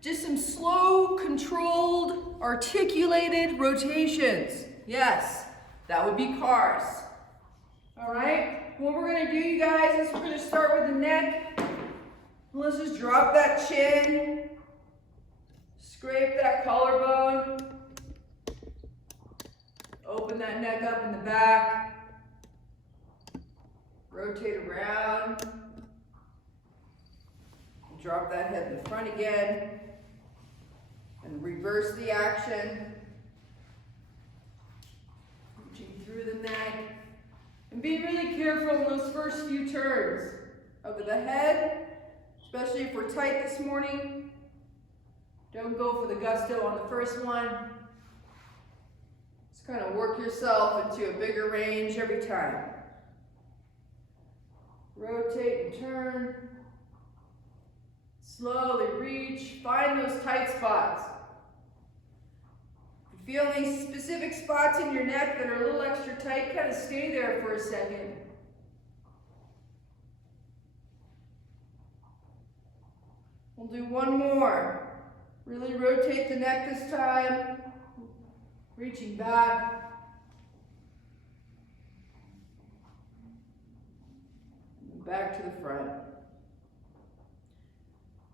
just some slow, controlled, articulated rotations. Yes, that would be cars. All right, what we're gonna do, you guys, is we're gonna start with the neck. Let's just drop that chin, scrape that collarbone, open that neck up in the back, rotate around, drop that head in the front again, and reverse the action, reaching through the neck, and be really careful in those first few turns. Over the head, especially if we're tight this morning. Don't go for the gusto on the first one. Just kind of work yourself into a bigger range every time. Rotate and turn. Slowly reach, find those tight spots. If you feel any specific spots in your neck that are a little extra tight, kind of stay there for a second. We'll do one more. Really rotate the neck this time, reaching back. Back to the front.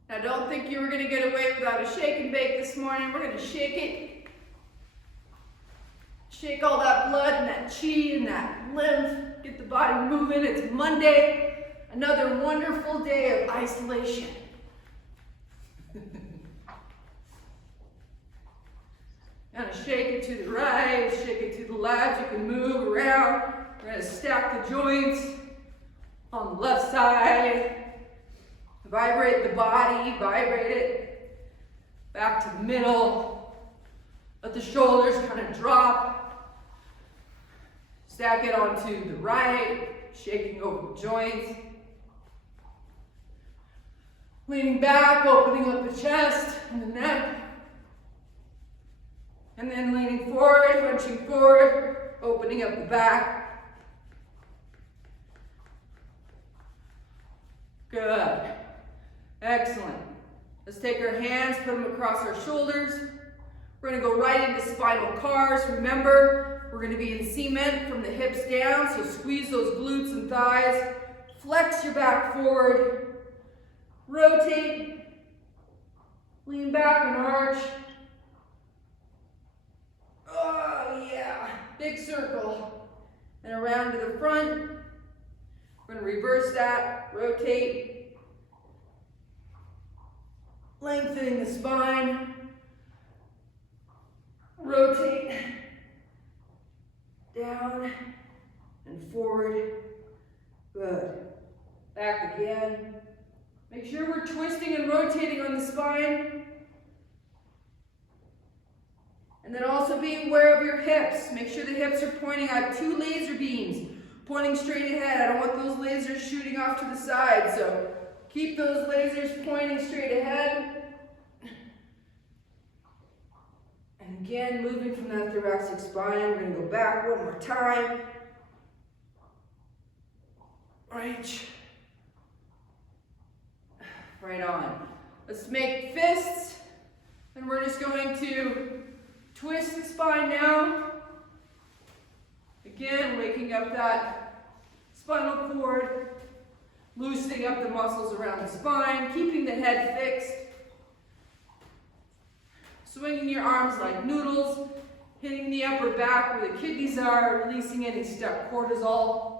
Now don't think you were going to get away without a shake and bake this morning. We're going to shake it. Shake all that blood and that chi and that lymph. Get the body moving. It's Monday. Another wonderful day of isolation. Kind of shake it to the right, shake it to the left. You can move around. We're going to stack the joints on the left side. Vibrate the body, vibrate it. Back to the middle. Let the shoulders kind of drop. Stack it onto the right, shaking over the joints. Leaning back, opening up the chest and the neck. And then leaning forward, hunching forward, opening up the back. Good. Excellent. Let's take our hands, put them across our shoulders. We're going to go right into spinal cars. Remember, we're going to be in cement from the hips down, so squeeze those glutes and thighs. Flex your back forward. Rotate. Lean back and arch. Oh, yeah. Big circle. And around to the front. We're going to reverse that. Rotate. Lengthening the spine. Rotate. Down and forward. Good. Back again. Make sure we're twisting and rotating on the spine. And then also be aware of your hips. Make sure the hips are pointing. I have 2 laser beams pointing straight ahead. I don't want those lasers shooting off to the side. So keep those lasers pointing straight ahead. And again, moving from that thoracic spine. We're going to go back one more time. Reach. Right on. Let's make fists. And we're just going to twist the spine now. Again, waking up that spinal cord. Loosening up the muscles around the spine. Keeping the head fixed. Swinging your arms like noodles. Hitting the upper back where the kidneys are. Releasing any stuck cortisol.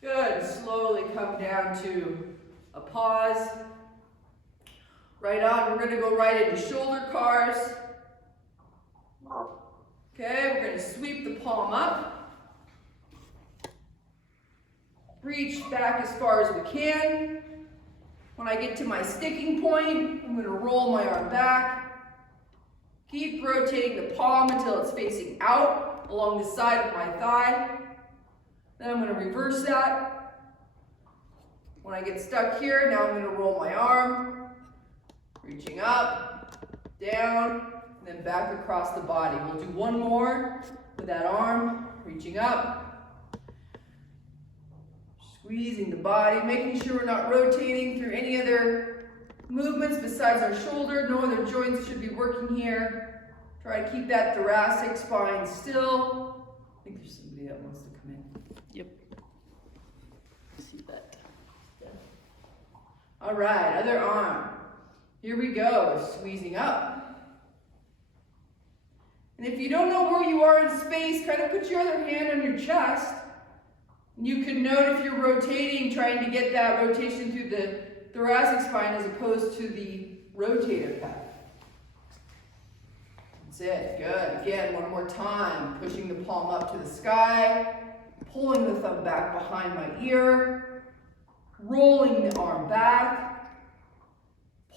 Good. Slowly come down to a pause. Right on. We're going to go right into shoulder cars. Okay, we're going to sweep the palm up. Reach back as far as we can. When I get to my sticking point, I'm going to roll my arm back. Keep rotating the palm until it's facing out along the side of my thigh. Then I'm going to reverse that. When I get stuck here, now I'm going to roll my arm, reaching up, down, and then back across the body. We'll do one more with that arm, reaching up, Squeezing the body, making sure we're not rotating through any other movements besides our shoulder. No other joints should be working here. Try to keep that thoracic spine still. I think there's somebody that wants to come in. Yep. See that. Yeah. All right, other arm. Here we go, squeezing up. And if you don't know where you are in space, kind of put your other hand on your chest. You can note if you're rotating, trying to get that rotation through the thoracic spine as opposed to the rotator cuff. That's it, good. Again, one more time. Pushing the palm up to the sky, pulling the thumb back behind my ear, rolling the arm back,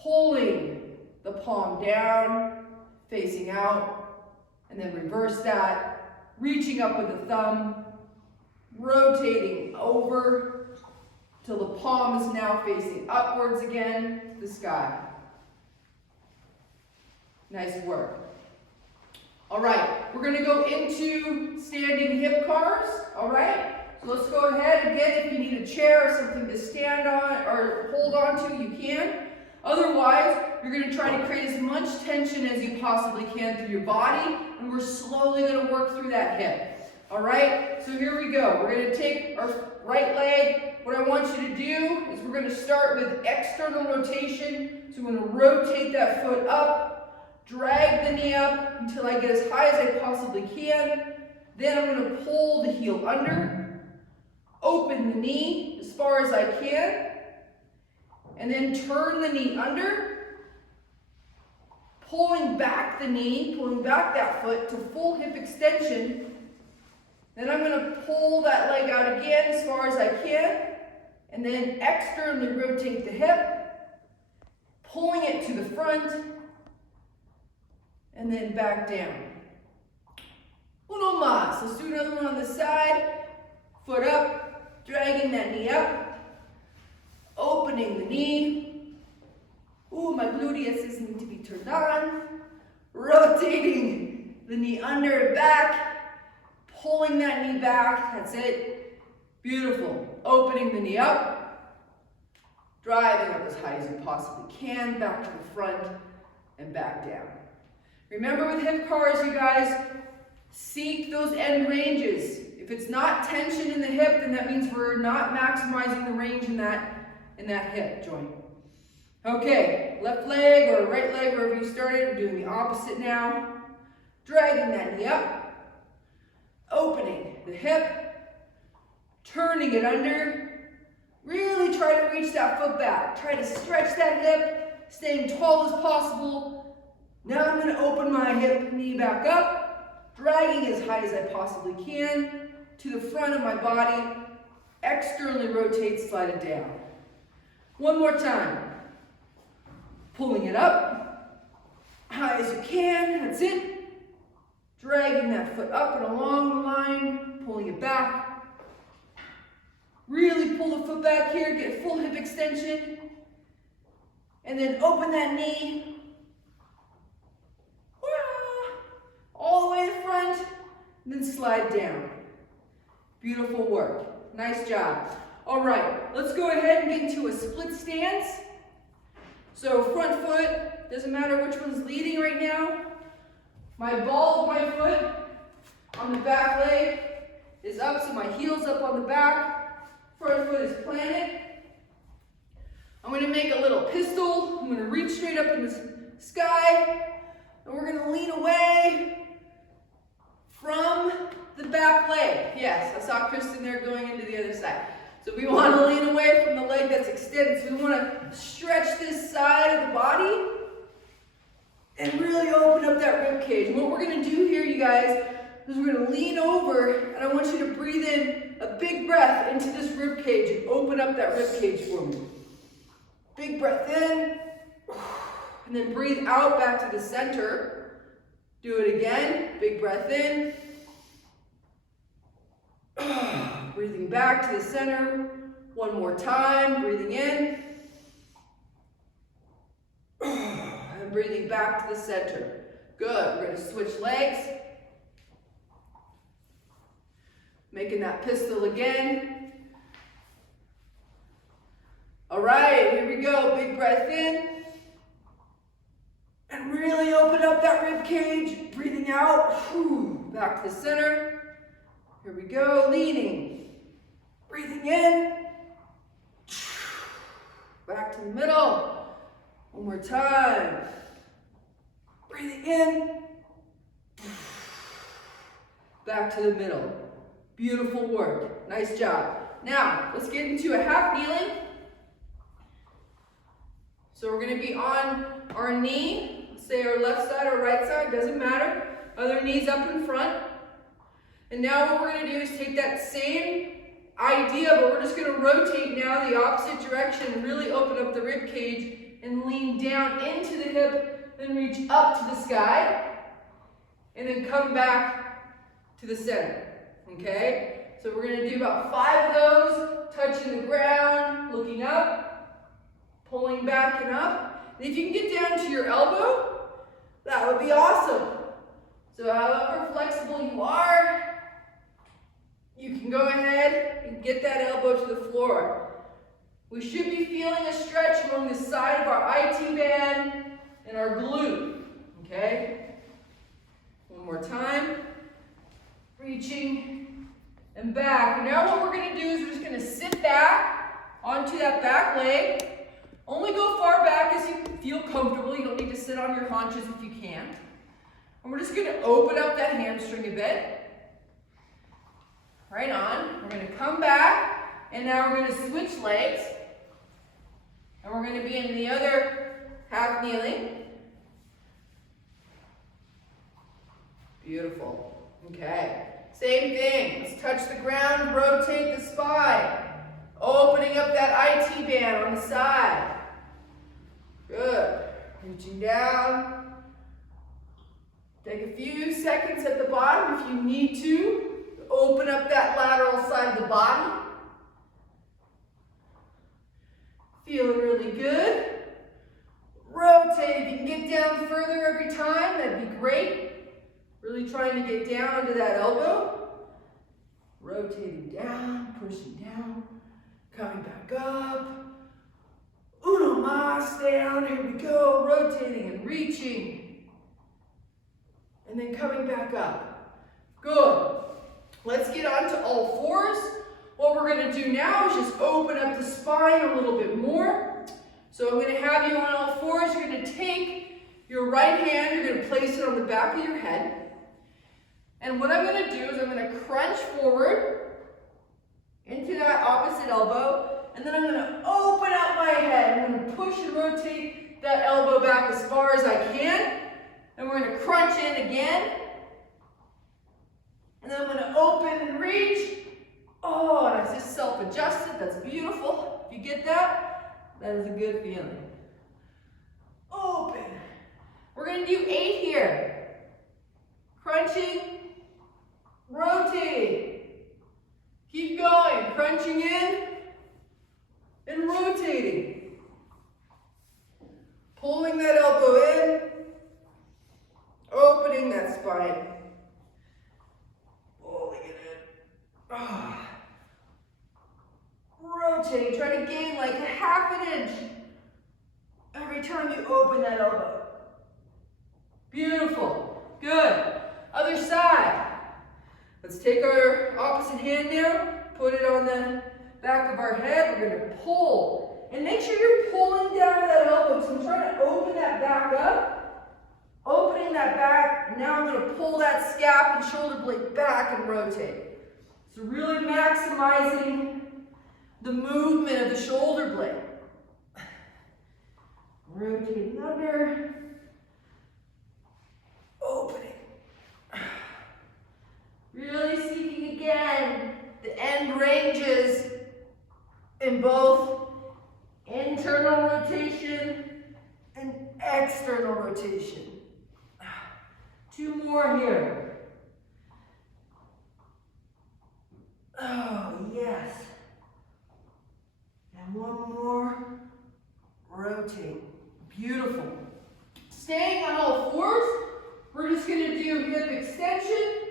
pulling the palm down, facing out, and then reverse that, reaching up with the thumb, rotating over till the palm is now facing upwards again to the sky. Nice work. All right, we're going to go into standing hip cars. All right, so let's go ahead. Again, if you need a chair or something to stand on or hold on to, you can. Otherwise, you're going to try to create as much tension as you possibly can through your body, and we're slowly going to work through that hip. All right, so here we go. We're going to take our right leg. What I want you to do is we're going to start with external rotation. So I'm going to rotate that foot up, drag the knee up until I get as high as I possibly can. Then I'm going to pull the heel under, open the knee as far as I can, and then turn the knee under, pulling back the knee, pulling back that foot to full hip extension. Then I'm going to pull that leg out again as far as I can, and then externally rotate the hip, pulling it to the front, and then back down. Uno más. Let's do another one on the side. Foot up, dragging that knee up, opening the knee. Ooh, my gluteus need to be turned on. Rotating the knee under and back. Pulling that knee back, that's it. Beautiful. Opening the knee up, driving up as high as you possibly can, back to the front and back down. Remember with hip cars, you guys, seek those end ranges. If it's not tension in the hip, then that means we're not maximizing the range in that hip joint. Okay, left leg or right leg, wherever you started, we're doing the opposite now. Dragging that knee up. Opening the hip, turning it under, really try to reach that foot back. Try to stretch that hip, staying tall as possible. Now I'm going to open my hip, knee back up, dragging as high as I possibly can to the front of my body, externally rotate, slide it down. One more time. Pulling it up, high as you can, that's it. Dragging that foot up and along the line, pulling it back. Really pull the foot back here, get full hip extension. And then open that knee. All the way to the front, and then slide down. Beautiful work. Nice job. All right, let's go ahead and get into a split stance. So front foot, doesn't matter which one's leading right now. My ball of my foot on the back leg is up, so my heel's up on the back. Front foot is planted. I'm going to make a little pistol. I'm going to reach straight up in the sky, and we're going to lean away from the back leg. Yes, I saw Kristen there going into the other side. So we want to lean away from the leg that's extended. So we want to stretch this side of the body and really open up that rib cage. And what we're going to do here, you guys, is we're going to lean over, and I want you to breathe in a big breath into this rib cage and open up that rib cage for me. Big breath in, and then breathe out back to the center. Do it again. Big breath in. Breathing back to the center. One more time. Breathing in. And breathing back to the center. Good. We're going to switch legs. Making that pistol again. All right, here we go. Big breath in. And really open up that rib cage. Breathing out. Whew. Back to the center. Here we go. Leaning. Breathing in. Back to the middle. One more time. Breathing in. Back to the middle. Beautiful work. Nice job. Now, let's get into a half kneeling. So we're going to be on our knee, say our left side or right side, doesn't matter. Other knees up in front. And now what we're going to do is take that same idea, but we're just going to rotate now the opposite direction, really open up the rib cage and lean down into the hip, then reach up to the sky, and then come back to the center, okay? So we're going to do about 5 of those, touching the ground, looking up, pulling back and up. And if you can get down to your elbow, that would be awesome. So however flexible you are, you can go ahead and get that elbow to the floor. We should be feeling a stretch along the side of our IT band and our glute, okay? One more time. Reaching and back. Now what we're going to do is we're just going to sit back onto that back leg. Only go far back as you feel comfortable. You don't need to sit on your haunches if you can't. And we're just going to open up that hamstring a bit. Right on. We're going to come back, and now we're going to switch legs. And we're going to be in the other half kneeling. Beautiful. Okay. Same thing. Let's touch the ground, rotate the spine. Opening up that IT band on the side. Good. Reaching down. Take a few seconds at the bottom if you need to. Open up that lateral side of the body. Feeling really good. Rotate. If you can get down further every time, that'd be great. Really trying to get down onto that elbow. Rotating down, pushing down, coming back up. Uno mas, down, here we go. Rotating and reaching. And then coming back up. Good. Let's get on to all fours. What we're going to do now is just open up the spine a little bit more. So I'm going to have you on all fours. You're going to take your right hand, you're going to place it on the back of your head. And what I'm going to do is I'm going to crunch forward into that opposite elbow. And then I'm going to open up my head. I'm going to push and rotate that elbow back as far as I can. And we're going to crunch in again. And then I'm going to open and reach. Oh, and I just self-adjusted. That's beautiful. If you get that, that is a good feeling. Open. We're going to do 8 here. Crunching, rotating. Keep going. Crunching in and rotating. Pulling that elbow in. Opening that spine. Pulling it in. Ah. Rotating. Try to gain like a half an inch every time you open that elbow. Beautiful. Good. Other side. Let's take our opposite hand now. Put it on the back of our head. We're going to pull. And make sure you're pulling down that elbow. So I'm trying to open that back up. Opening that back. Now I'm going to pull that scap and shoulder blade back and rotate. So really maximizing the movement of the shoulder blade. Rotating under. Opening. Really seeking again the end ranges in both internal rotation and external rotation. 2 more here. Oh, yes. And 1 more. Rotate. Beautiful. Staying on all fours, we're just going to do hip extension.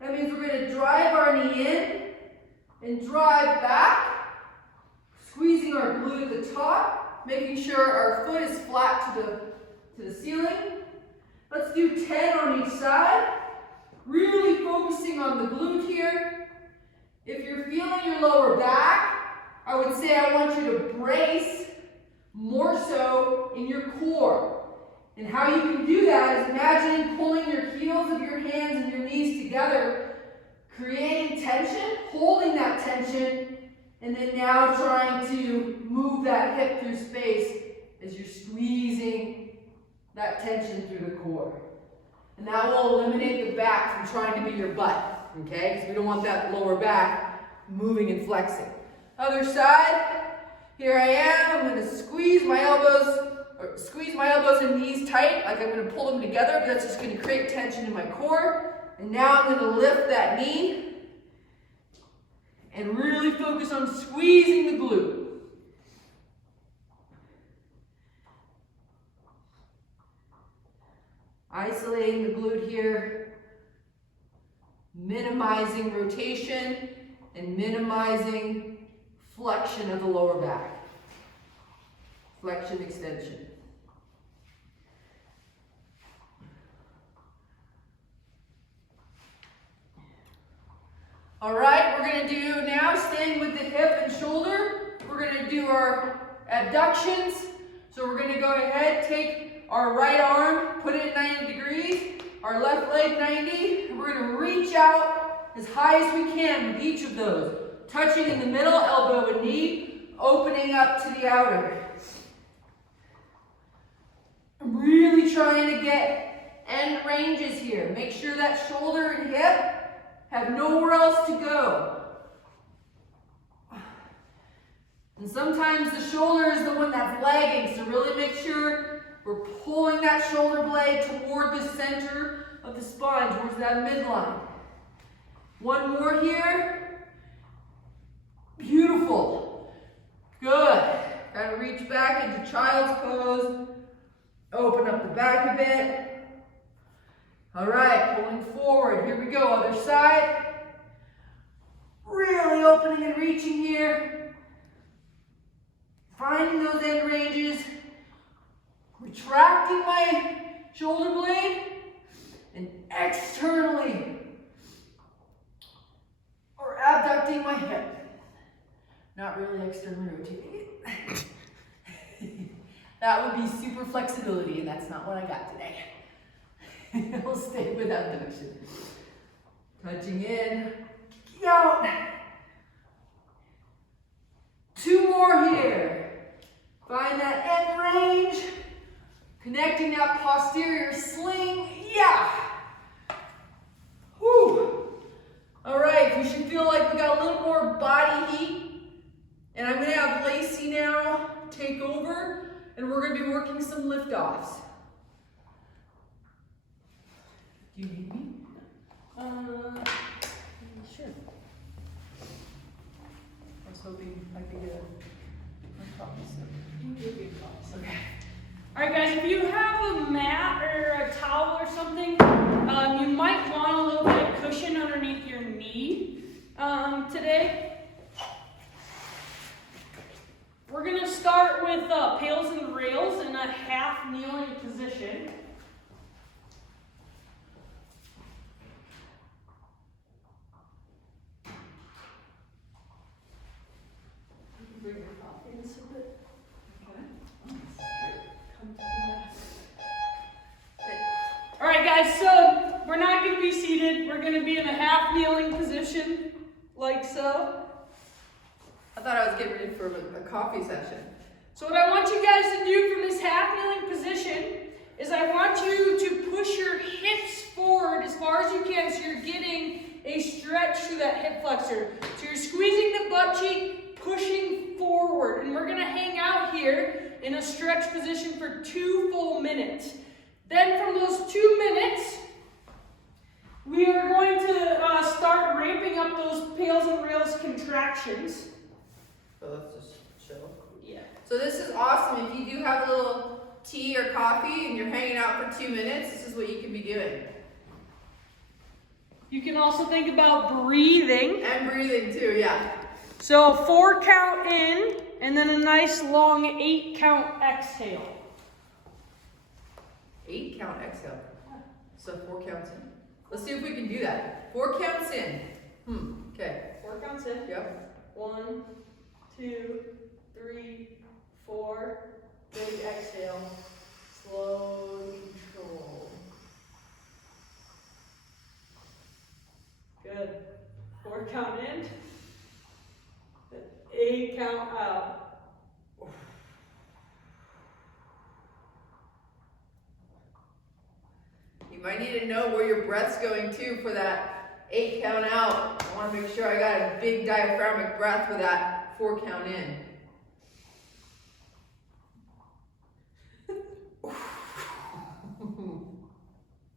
That means we're going to drive our knee in and drive back. Squeezing our glute at the top, making sure our foot is flat to the ceiling. Let's do 10 on each side. Really focusing on the glute here. If you're feeling your lower back, I would say I want you to brace more so in your core. And how you can do that is imagine pulling your heels of your hands and your knees together, creating tension, holding that tension, and then now trying to move that hip through space as you're squeezing that tension through the core. And that will eliminate the back from trying to be your butt, okay? Because we don't want that lower back moving and flexing. Other side, here I am. I'm going to squeeze my elbows and knees tight, like I'm going to pull them together, but that's just going to create tension in my core. And now I'm going to lift that knee and really focus on squeezing the glute. Isolating the glute here, minimizing rotation and minimizing flexion of the lower back. Flexion, extension. All right, we're going to do now, staying with the hip and shoulder, we're going to do our abductions. So we're going to go ahead, take our right arm, put it at 90 degrees, our left leg 90, and we're going to reach out as high as we can with each of those. Touching in the middle, elbow and knee, opening up to the outer. I'm really trying to get end ranges here. Make sure that shoulder and hip have nowhere else to go. And sometimes the shoulder is the one that's lagging, so really make sure we're pulling that shoulder blade toward the center of the spine, towards that midline. One more here. Beautiful. Good. Kind of reach back into child's pose. Open up the back a bit. All right, pulling forward. Here we go, other side. Really opening and reaching here. Finding those end ranges. Retracting my shoulder blade. And externally, or abducting my hip. Not really externally rotating it. That would be super flexibility, and that's not what I got today. We'll stay with abduction. Touching in, kicking out. 2 more here. Find that end range. Connecting that posterior sling. Yeah. Whew. All right, we should feel like we got a little more body heat. And I'm going to have Lacey now take over, and we're going to be working some liftoffs. Do you need me? Sure. I was hoping I could get a copy. Okay. All right, guys, if you have a mat or a towel or something, you might want a little bit of cushion underneath your knee today. We're going to start with pails and rails in a half kneeling position. Bring your coffee and sip it. All right, guys, so we're not going to be seated. We're going to be in a half kneeling position, like so. I thought I was getting ready for a coffee session. So what I want you guys to do from this half kneeling position is I want you to push your hips forward as far as you can so you're getting a stretch through that hip flexor. So you're squeezing the butt cheek, pushing forward. And we're going to hang out here in a stretch position for 2 full minutes. Then from those 2 minutes, we are going to start ramping up those pails and rails contractions. So let's just chill. Yeah. So this is awesome. If you do have a little tea or coffee and you're hanging out for 2 minutes, this is what you can be doing. You can also think about breathing. And breathing too, yeah. So 4 count in, and then a nice long 8 count exhale. 8 count exhale. So 4 counts in. Let's see if we can do that. 4 counts in. Okay. 4 counts in. Yep. 1, 2, 3, 4. Big exhale. Slow control. Good. 4 count in. 8 count out. You might need to know where your breath's going to for that 8 count out. I want to make sure I got a big diaphragmatic breath for that 4 count in.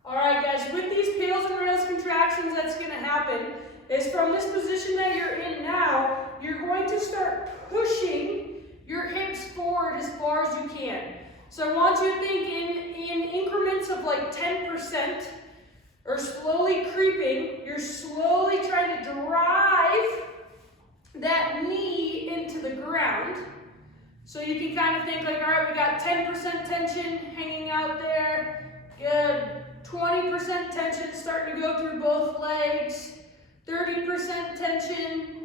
Alright guys, with these pails and rails contractions, that's going to happen is from this position that you're in now, you're going to start pushing your hips forward as far as you can. So I want you to think in increments of like 10% or slowly creeping. You're slowly trying to drive that knee into the ground. So you can kind of think like, all right, we got 10% tension hanging out there. Good. 20% tension starting to go through both legs. 30% tension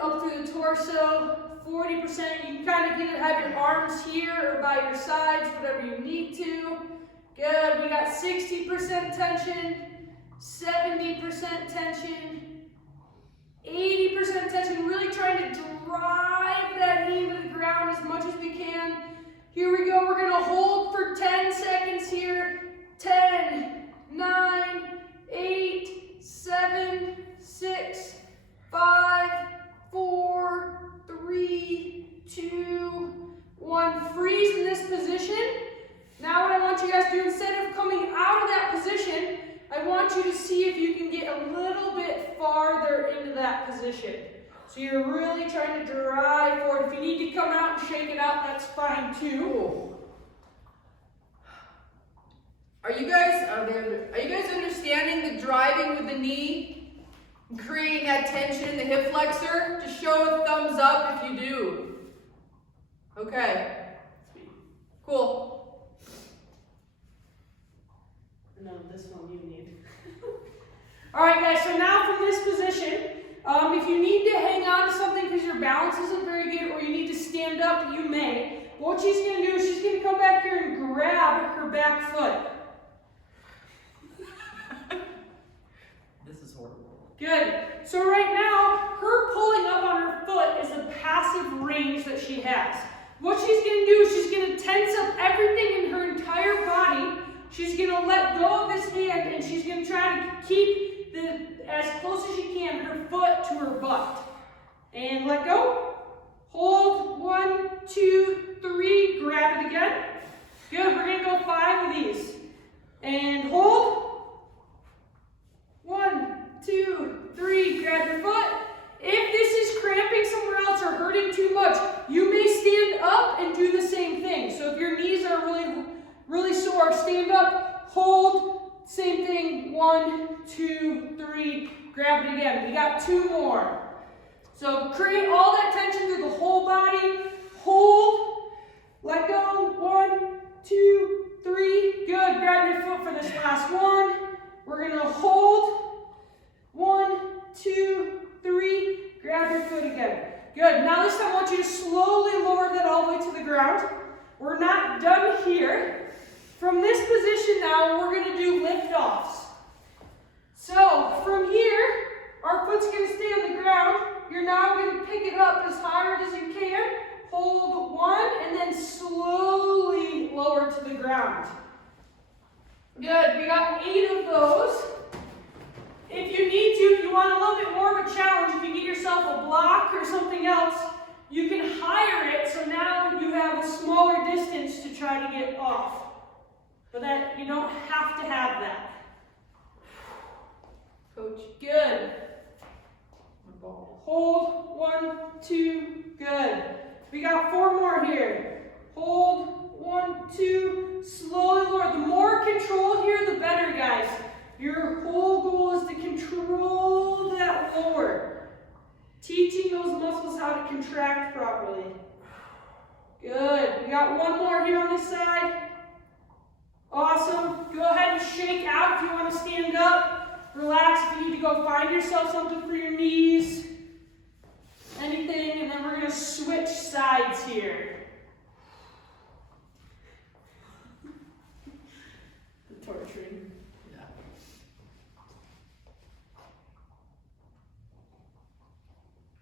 up through the torso. 40%, you can kind of either have your arms here or by your sides, whatever you need to. Good, we got 60% tension, 70% tension, 80% tension, really trying to drive that knee into the ground as much as we can. Here we go, we're gonna hold for 10 seconds here. 10, 9, 8, 7, 6, 5, 4, 3, 2, 1. Freeze in this position. Now what I want you guys to do, instead of coming out of that position, I want you to see if you can get a little bit farther into that position. So you're really trying to drive forward. If you need to come out and shake it out, that's fine too. Are you guys understanding the driving with the knee? Creating that tension in the hip flexor? Just show a thumbs up if you do. Okay. Cool. No, this one you need. Alright guys, so now from this position, if you need to hang on to something because your balance isn't very good or you need to stand up, you may. What she's going to do is she's going to come back here and grab her back foot. This is horrible. Good. So right now, her pulling up on her foot is a passive range that she has. What she's going to do is she's going to tense up everything in her entire body. She's going to let go of this hand and she's going to try to keep as close as she can, her foot to her butt. And let go. Hold. 1, 2, 3. Grab it again. Good. We're going to go 5 of these. And hold. 1, 2, 3. Grab your foot. If this is cramping somewhere else or hurting too much, you may stand up and do the same thing. So if your knees are really sore, stand up, hold, same thing. 1, 2, 3. Grab it again. We got 2 more. So create all that tension through the whole body. Hold. Let go. 1, 2, 3. Good. Grab your foot for this last one. We're going to hold. 1, 2, 3. Grab your foot again. Good. Now this time I want you to slowly lower that all the way to the ground. We're not done here. From this position now, we're going to do lift-offs. So from here, our foot's going to stay on the ground. You're now going to pick it up as hard as you can. Hold 1 and then slowly lower to the ground. Good. We got 8 of those. If you need to, if you want a little bit more of a challenge, if you get yourself a block or something else, you can higher it so now you have a smaller distance to try to get off. But that you don't have to have that. Coach, good. Hold. 1, 2, good. We got 4 more here. Hold. 1, 2, slowly lower. The more control here, the better, guys. Your whole goal is to control that lower. Teaching those muscles how to contract properly. got one more here on this side. Awesome. Go ahead and shake out if you want to stand up. Relax if you need to go find yourself something for your knees. Anything, and then we're going to switch sides here. The torturing. Yeah.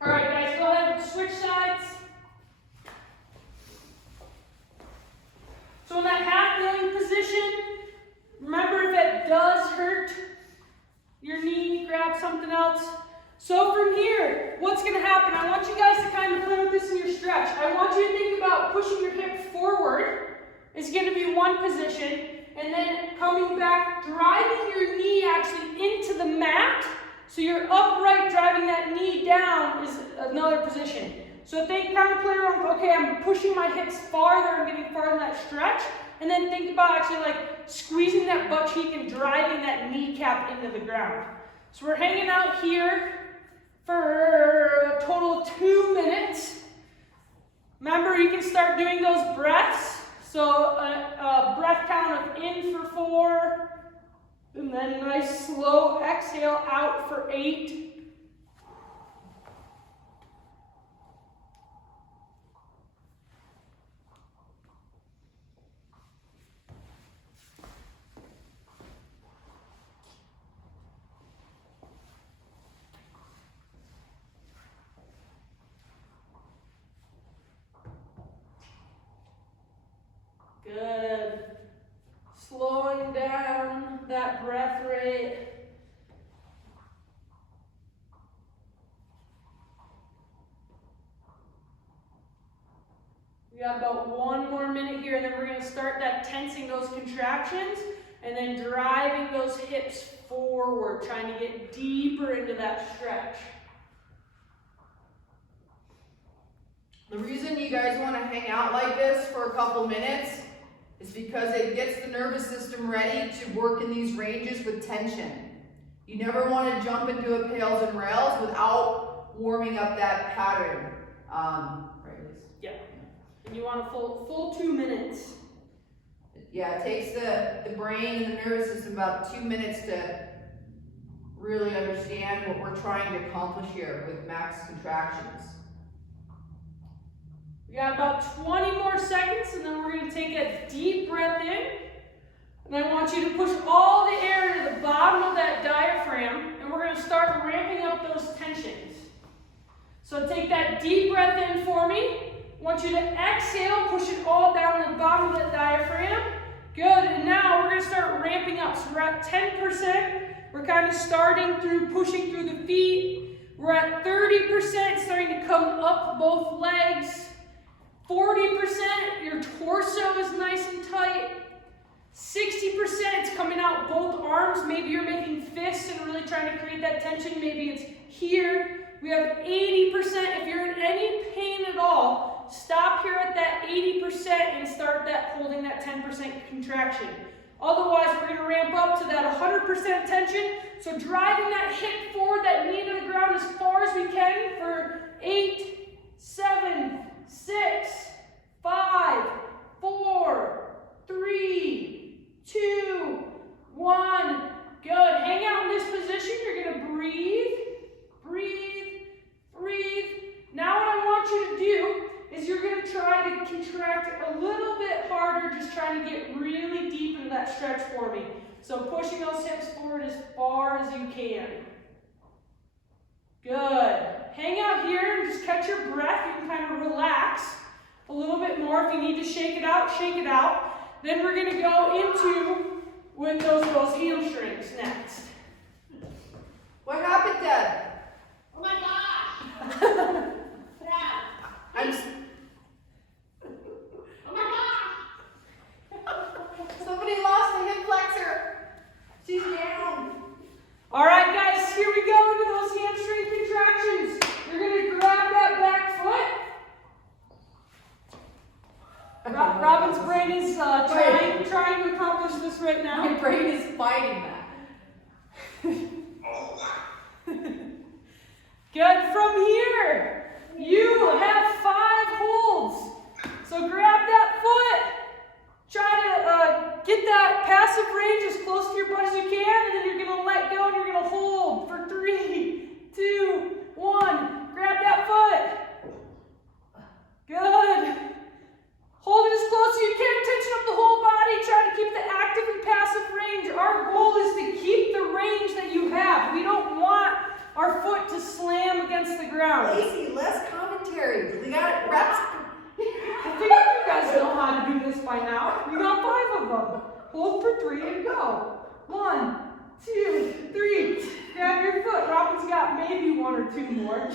All right, guys, go ahead and switch sides. So in that half kneeling position, remember if it does hurt your knee, grab something else. So from here, what's going to happen? I want you guys to kind of play with this in your stretch. I want you to think about pushing your hips forward. It's going to be one position. And then coming back, driving your knee actually into the mat. So you're upright, driving that knee down is another position. So think, kind of play around with, okay, I'm pushing my hips farther, I'm getting farther in that stretch. And then think about actually like squeezing that butt cheek and driving that kneecap into the ground. So we're hanging out here for a total of 2 minutes. Remember, you can start doing those breaths. So a breath count of in for 4, and then a nice slow exhale out for 8. Good. Slowing down that breath rate. We got about 1 more minute here, and then we're going to start that tensing those contractions and then driving those hips forward, trying to get deeper into that stretch. The reason you guys want to hang out like this for a couple minutes is because it gets the nervous system ready to work in these ranges with tension. You never want to jump into a pails and rails without warming up that pattern. Right, Lacey? Yeah. And you want a full 2 minutes. Yeah, it takes the brain and the nervous system about 2 minutes to really understand what we're trying to accomplish here with max contractions. We got about 20 more seconds, and then we're going to take a deep breath in. And I want you to push all the air to the bottom of that diaphragm, and we're going to start ramping up those tensions. So take that deep breath in for me. I want you to exhale, push it all down to the bottom of the diaphragm. Good, and now we're going to start ramping up. So we're at 10%. We're kind of starting through pushing through the feet. We're at 30%, starting to come up both legs. 40%, your torso is nice and tight. 60%, it's coming out both arms. Maybe you're making fists and really trying to create that tension. Maybe it's here. We have 80%. If you're in any pain at all, stop here at that 80% and start that holding that 10% contraction. Otherwise, we're going to ramp up to that 100% tension. So driving that hip forward, that knee to the ground as far as we can for 8, 7, 6, 5, 4, 3, 2, 1. Good. Hang out in this position. You're going to breathe, breathe, breathe. Now what I want you to do is you're going to try to contract a little bit harder, just trying to get really deep into that stretch for me. So pushing those hips forward as far as you can. Good. Hang out here and just catch your breath. You can kind of relax a little bit more. If you need to shake it out, shake it out. Then we're going to go into with those hamstrings next. What happened, Deb? Oh my gosh! Yeah. Oh my gosh! Somebody lost a hip flexor. She's down. All right, guys, here we go into those hamstring contractions. You're going to grab that back foot. Robin's brain is trying to accomplish this right now. My brain is fighting that. Good. From here, you have 5 holds. So grab that passive range as close to your butt as you can, and then you're going to let go and you're going to hold for 3, 2, 1. Grab that foot. Good. Hold it as close as you can, tension up the whole body, try to keep the active and passive range. Our goal is to keep the range that you have. We don't want our foot to slam against the ground. Lacey, less commentary. We got reps. I figured you guys know how to do this by now. You got 5 of them. Hold for 3 and go. 1, 2, 3. Grab your foot. Robin's got maybe 1 or 2 more.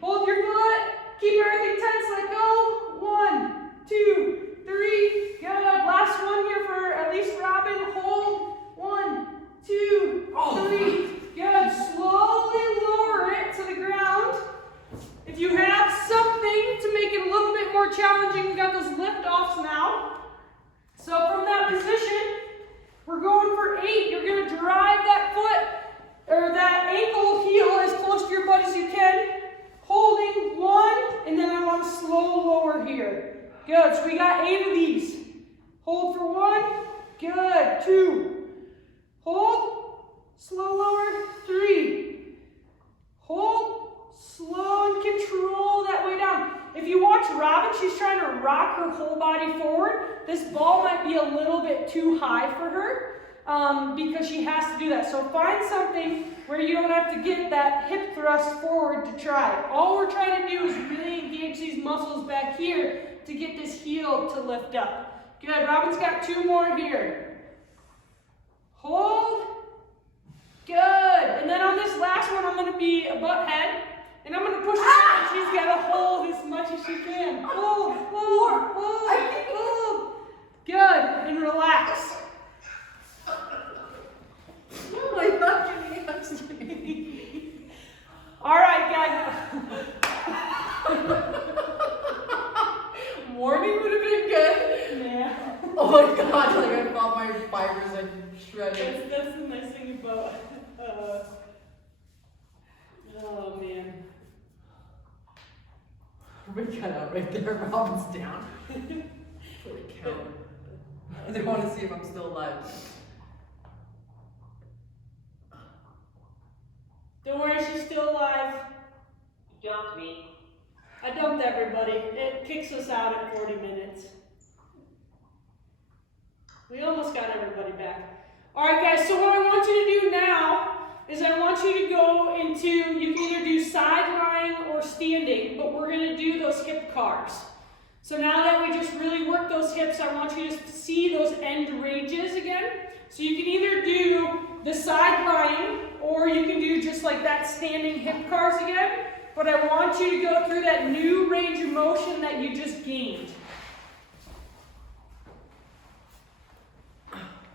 Hold your foot. Keep everything tense. Let go. 1, 2, 3. Good. Last one here for at least Robin. Hold. 1, 2, 3. Good. Slowly lower it to the ground. If you have something to make it a little bit more challenging, we've got those lift offs now. So from that position, we're going for 8. You're going to drive that foot or that ankle heel as close to your butt as you can. Holding 1, and then I want to slow lower here. Good. So we got 8 of these. Hold for 1. Good. 2. Hold. Slow lower. 3. Hold. Slow and control that way down. If you watch Robin, she's trying to rock her whole body forward. This ball might be a little bit too high for her because she has to do that. So find something where you don't have to get that hip thrust forward to try. All we're trying to do is really engage these muscles back here to get this heel to lift up. Good. Robin's got 2 more here. Hold. Good. And then on this last one, I'm going to be a butt head. And I'm going to push her and she's got to hold as much as she can. Hold, hold, hold, hold. Good. And relax. Oh my fucking hands. All right, guys. Warming would have been good. Yeah. Oh my god, like I felt my fibers like shredded. That's the nice thing about oh man. We cut out right there. Robin's down. Holy cow. They want to see if I'm still alive. Don't worry, she's still alive. You dumped me. I dumped everybody. It kicks us out at 40 minutes. We almost got everybody back. All right, guys, so what I want you to do now is I want you to go into, you can either do side lying or standing, but we're going to do those hip cars. So now that we just really work those hips, I want you to see those end ranges again. So you can either do the side lying or you can do just like that standing hip cars again. But I want you to go through that new range of motion that you just gained.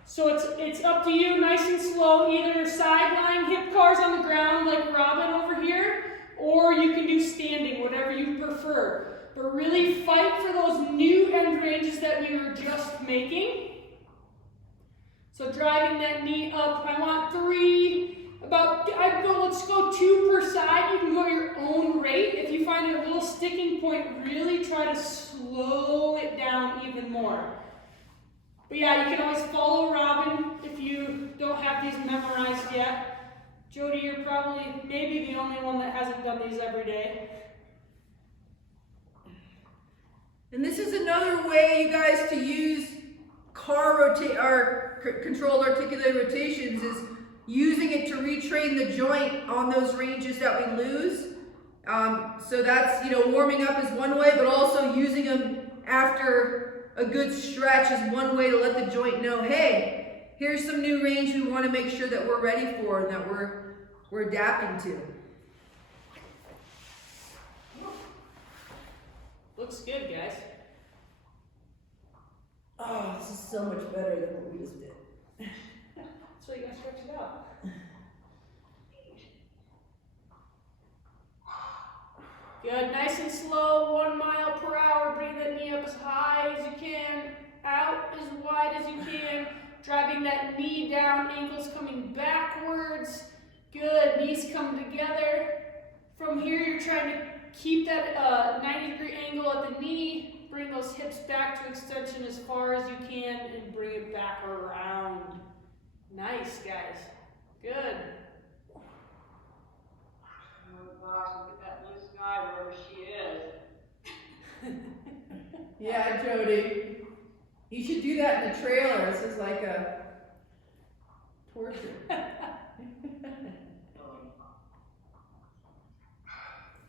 So it's up to you, nice and slow, either side lying hip cars on the ground like Robin over here, or you can do standing, whatever you prefer. But really fight for those new end ranges that we were just making. So driving that knee up, I want 3, let's go 2 per side. You can go your own rate. If you find a little sticking point, really try to slow it down even more. But yeah, you can always follow Robin if you don't have these memorized yet. Jody, you're probably maybe the only one that hasn't done these every day. And this is another way, you guys, to use controlled articulated rotations is using it to retrain the joint on those ranges that we lose. So that's, warming up is one way, but also using them after a good stretch is one way to let the joint know, hey, here's some new range we want to make sure that we're ready for and that we're adapting to. Looks good, guys. Oh, this is so much better than what we just did. That's why you gotta stretch it out. Good, nice and slow, 1 mile per hour. Bring that knee up as high as you can, out as wide as you can. Driving that knee down, ankles coming backwards. Good, knees come together. From here, you're trying to keep that 90-degree angle at the knee. bring those hips back to extension as far as you can and bring it back around. Nice, guys. Good. Oh gosh, look at that blue sky wherever she is. Yeah, Jody. You should do that in the trailer. This is like a torture.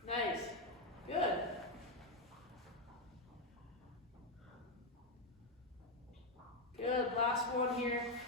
Nice. Good. Good. Last one here.